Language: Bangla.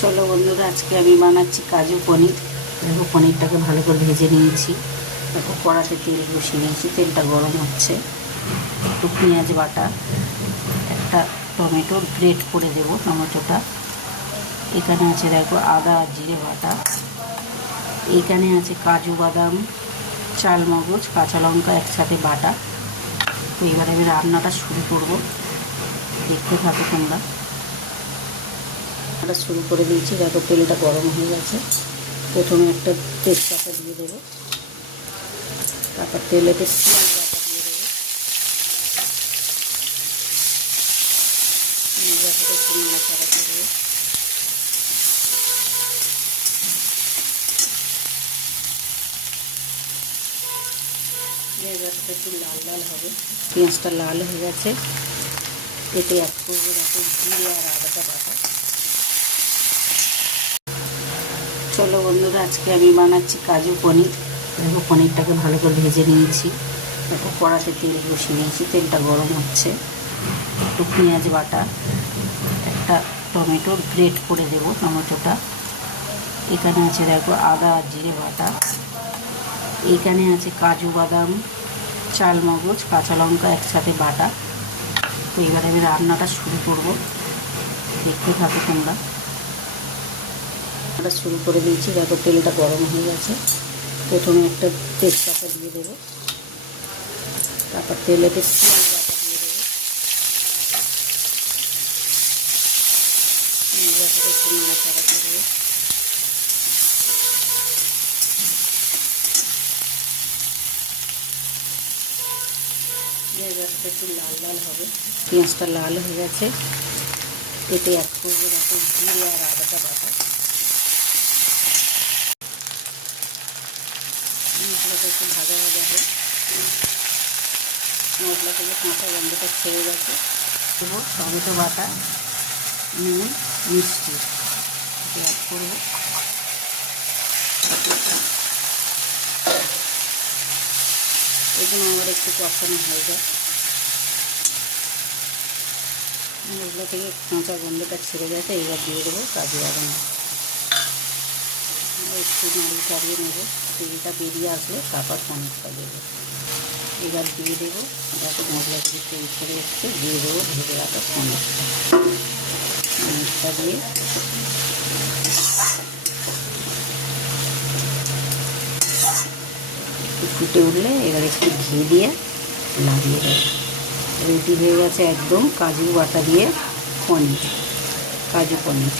চলো বন্ধুরা, আজকে আমি বানাচ্ছি কাজু পনির। দেখো, পনিরটাকে ভালো করে ভেজে নিয়েছি। দেখো, কড়াতে তেল বসিয়ে নিয়েছি, তেলটা গরম হচ্ছে। একটু পেঁয়াজ বাটা, একটা টমেটোর গ্রেট করে দেবো টমেটোটা। এখানে আছে দেখো আদা আর জিরে বাটা। এইখানে আছে কাজু বাদাম, চালমগজ, কাঁচা লঙ্কা একসাথে বাটা। তো এবারে আমি রান্নাটা শুরু করব, দেখতে থাকো তোমরা। রান্নাটা শুরু করে দিয়েছি। দেখো, তেলটা গরম হয়ে গেছে। প্রথমে একটা তেজপাতা দিয়ে দেবো, তারপর তেলেতে পেঁয়াজ বাটা দিয়ে দেবো। পেঁয়াজ বাটাটা একটু নাড়াচাড়া করবো। পেঁয়াজ বাটাটা একটু লাল লাল হবে। পেঁয়াজটা লাল হয়ে গেছে, এতে এক করবো দেখো জিরে আর আদাটা বাটা। চলো বন্ধুরা, আজকে আমি বানাচ্ছি কাজু পনির। দেখো, পনিরটাকে ভালো করে ভেজে নিয়েছি। দেখো, কড়াতে তেল বসিয়ে নিয়েছি, তেলটা গরম হচ্ছে। একটু পেঁয়াজ বাটা, একটা টমেটোর গ্রেট করে দেবো টমেটোটা। এখানে আছে দেখো আদা আর জিরে বাটা। এইখানে আছে কাজু বাদাম, চালমগজ, কাঁচা লঙ্কা একসাথে বাটা। তো এবারে আমি রান্নাটা শুরু করব, দেখতে থাকো তোমরা। রান্নাটা শুরু করে দিয়েছি। দেখো, তেলটা গরম হয়ে গেছে। প্রথমে একটা তেজপাতা দিয়ে দেবো, তারপর তেলেতে পেঁয়াজ বাটা দিয়ে দেবো। পেঁয়াজ বাটাটা একটু নাড়াচাড়া করবো। পেঁয়াজ বাটাটা একটু লাল লাল হবে। পেঁয়াজটা লাল হয়ে গেছে, এতে এক করবো দেখো জিরে আর আদাটা বাটা। মশলাটা একটু ভাজা ভাজা হবে। মশলা থেকে কাঁচা গন্ধটা ছেড়ে গেছে। দেবো টমেটো বাটা, নুন, মিষ্টি অ্যাড করবো। এগুলো আমার একটু কষানো হয়ে যায়। মশলা থেকে কাঁচা গন্ধটা ছেড়ে গেছে। এবার দিয়ে দেবো কাজু বাদাম। একটু নাড়িয়ে চাড়িয়ে নেবো। তেলটা বেরিয়ে আসলে তারপর পনিরটা দেবো। এবার দিয়ে দেবো, যাতে মশলা থেকে তেল ছেড়ে এসছে, দিয়ে দেবো ভেজে রাখা পনিরটা। পনিরটা দিয়ে একটু ফুটে উঠলে এবার একটু ঘি দিয়ে লাগিয়ে দেবো। রেডি হয়ে গেছে একদম কাজু বাটা দিয়ে পনির, কাজু পনির।